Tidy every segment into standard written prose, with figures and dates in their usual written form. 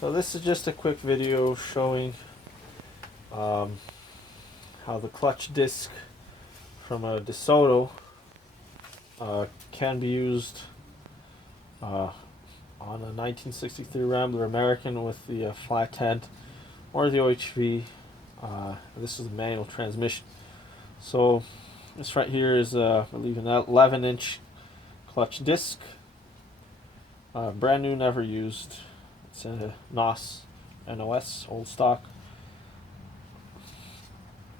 So this is just a quick video showing how the clutch disc from a DeSoto can be used on a 1963 Rambler American with the flat head or the OHV. This is a manual transmission. So this right here is I believe an 11-inch clutch disc, brand new, never used. It's a NOS, old stock.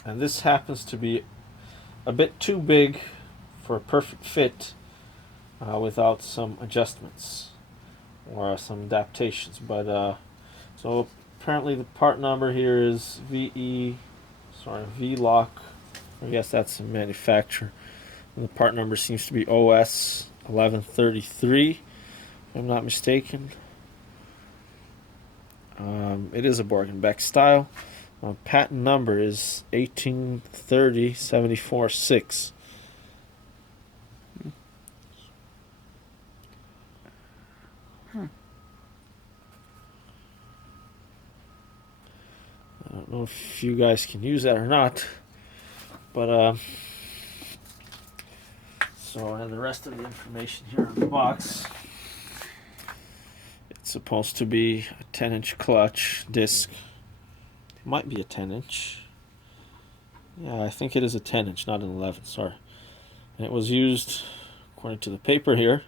And this happens to be a bit too big for a perfect fit without some adjustments or some adaptations. But so apparently the part number here is VLOC. I guess that's the manufacturer. And the part number seems to be OS 1133, if I'm not mistaken. It is a Borgenbeck style. Patent number is 1830-74-6. I don't know if you guys can use that or not, but so and the rest of the information here on the box. It's supposed to be a 10-inch clutch disc. It might be a 10-inch. Yeah, I think it is a 10-inch, not an 11. Sorry. And it was used, according to the paper here,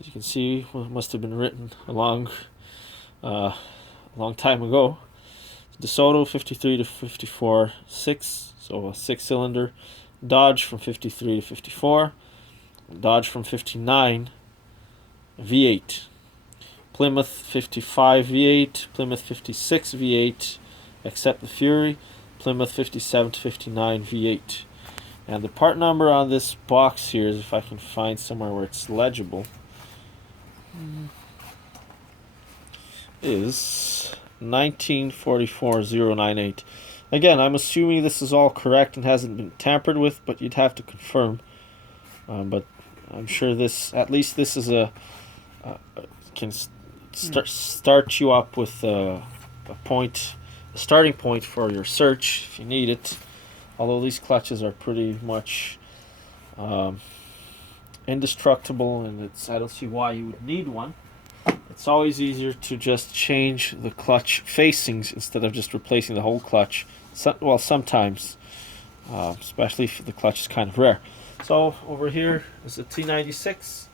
as you can see, it must have been written a long time ago. DeSoto 53 to 54 6, so a 6-cylinder. Dodge from 53 to 54. Dodge from 59 V8. Plymouth 55 V8. Plymouth 56 V8, except the Fury. Plymouth 57 to 59 V8. And the part number on this box here is, if I can find somewhere where it's legible, is 1944098. Again, I'm assuming this is all correct and hasn't been tampered with, but you'd have to confirm. But I'm sure this, at least this is can start you up with a starting point for your search if you need it. Although these clutches are pretty much indestructible, and I don't see why you would need one. It's always easier to just change the clutch facings instead of just replacing the whole clutch. Well, sometimes, especially if the clutch is kind of rare. So over here is the T96.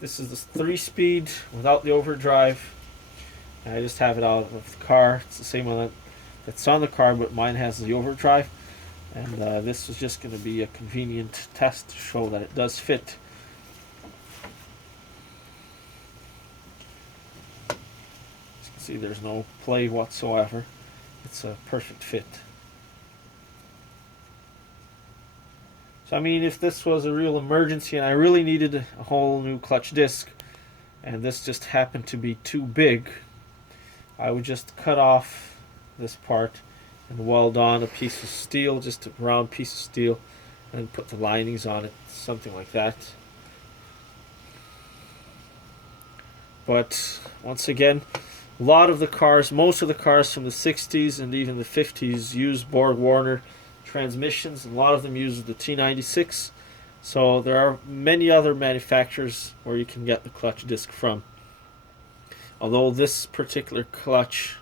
This is the 3-speed without the overdrive. And I just have it out of the car. It's the same one that's on the car, but mine has the overdrive. And this is just going to be a convenient test to show that it does fit. As you can see, there's no play whatsoever. It's a perfect fit. So I mean, if this was a real emergency and I really needed a whole new clutch disc, and this just happened to be too big, I would just cut off this part and weld on a piece of steel, just a round piece of steel, and put the linings on it, something like that. But once again, a lot of the cars, most of the cars from the 60s and even the 50s use Borg-Warner transmissions. A lot of them use the T96. So there are many other manufacturers where you can get the clutch disc from. Although this particular clutch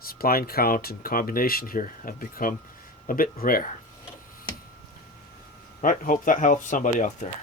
spline count and combination here have become a bit rare. Alright, hope that helps somebody out there.